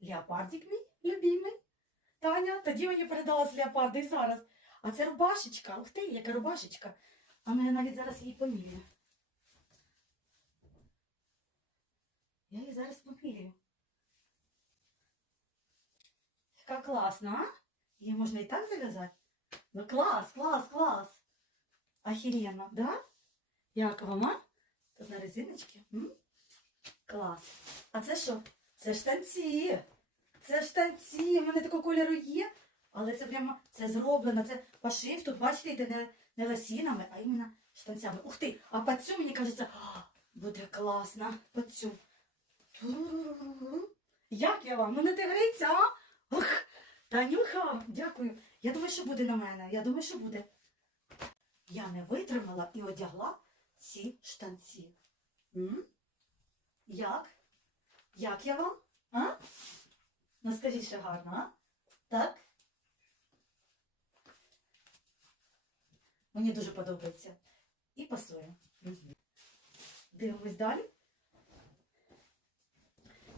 Леопардик мій любимий. Таня, тоді мені передала з леопарда і зараз. А це рубашечка. Ух ти, яка рубашечка. А мене навіть зараз її поміряю. Я її зараз поміряю. Яка класна, а? Її можна і так зав'язати? Ну клас, клас, клас. Охеренно, да? Як вам, а? Тут на резиночці. Клас. А це що? Це штанці. Це штанці. У мене такого кольору є. Але це прямо це зроблено, це пошив. Тут, бачите, йде не, не лосінами, а іменно штанцями. Ух ти! А під цю, мені кажеться, буде класно. Під цю. Як я вам? Ну не тигриця, а? Ох, Танюха, дякую. Я думаю, що буде на мене. Я думаю, що буде. Я не витримала і одягла ці штанці. М? Як? Як я вам? А? Ну скажіть ще гарно, а? Так? Мені дуже подобається. І пасує. Дивимось далі.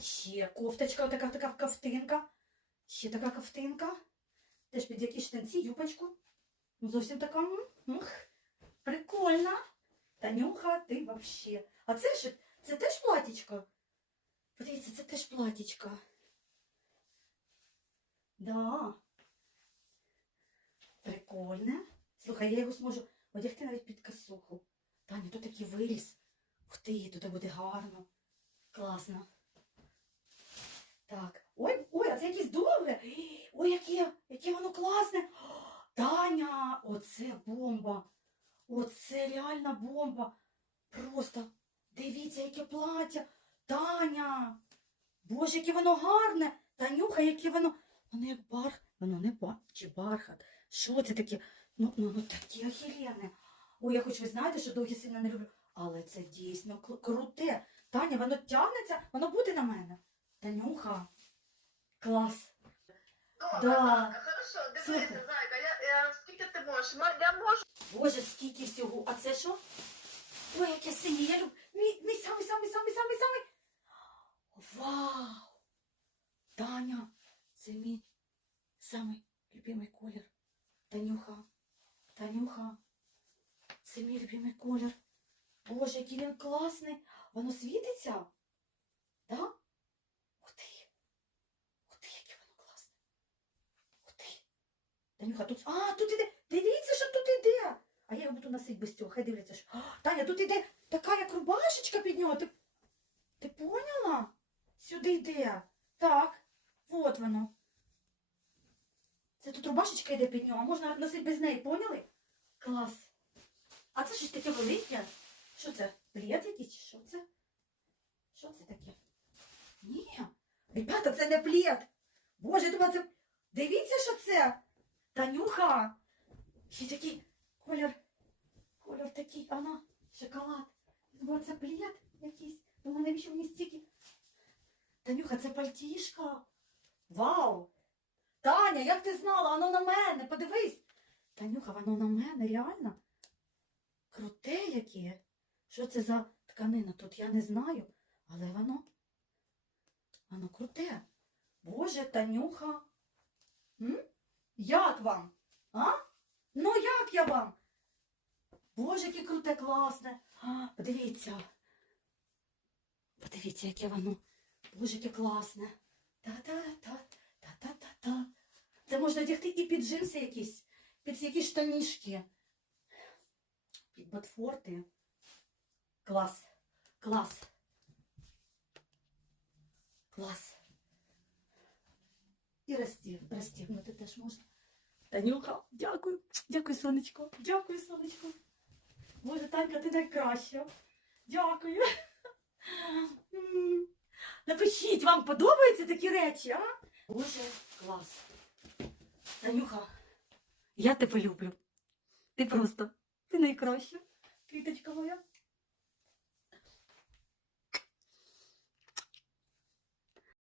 Ще кофточка, така така ковтинка. Ще така ковтинка. Теж під якісь штанці, юбочку. Ну, зовсім така. Ух, прикольно. Танюха, ти вообще. А це ж це теж платічко. Подивіться, це теж платічко. Да. Прикольне. Слухай, я його зможу одягти навіть під косуху. Таня, тут такий виріс. Ух ти, тут буде гарно. Класно. Так. Ой, ой, а це якесь довге. Ой, яке, яке воно класне. Таня, оце бомба. Оце реальна бомба. Просто дивіться, яке плаття. Таня. Боже, яке воно гарне. Танюха, яке воно. Воно як барх. Воно не бар... чи бархат. Що це таке? Ну, ну, ну таке охеренне. Ой, я хоч ви знаєте, що довгі сильно не люблю. Але це дійсно круте. Таня, воно тягнеться, воно буде на мене. Танюха. Клас. Добре, Да. хорошо, дивися, зайка, я, я, скільки ти можеш? Я можу. Боже, скільки всього. А це що? Ой, яке синє. Я люблю. Мій, мій самий, самий, самий, самий, самий. Вау! Таня, це мій самий любимий колір. Танюха, Танюха, це мій любимий колір. Боже, який він класний. Воно світиться? Да? Ти. Яке воно класне. Танюха, тут. А, тут іде. Дивіться, що тут іде. А я його буду носити без цього. Хай дивляться. Що... Таня, тут іде така як рубашечка під нього. Ти, ти поняла? Сюди йде. Так, от воно. Це тут рубашечка йде під нього. а Можна носити без неї, поняли? Клас. А це щось таке велике. Що це? Плед якийсь? Що це? Що це таке? Ні. Ребята, це не плед. Боже, я думала, це. Дивіться, що це. Танюха. Ще такий колір. Колір такий, ана, шоколад. Бо це плед якийсь. Думаю, навіщо мені стільки? Танюха, це пальтішка. Вау! Таня, як ти знала? Воно на мене, подивись. Танюха, воно на мене, реально. Круте яке. Що це за тканина тут, я не знаю. Але воно. Воно круте. Боже, Танюха. М? Як вам? А? Ну як я вам? Боже, яке круте, класне. А, подивіться. Подивіться, яке воно. Боже, яке класне. Та-та-та, та-та-та-та. Це можна одягти і під джинси якісь, під якісь штанішки. Під ботфорти. Клас. Клас. Клас. І розтів, розтігнути теж можна. Танюха, дякую. Дякую, сонечко. Дякую, сонечко. Боже, Танька, ти найкраща. Дякую. Напишіть, вам подобаються такі речі, а? Боже, клас. Танюха, я тебе люблю. Ти просто, ти найкраща. Квіточка моя.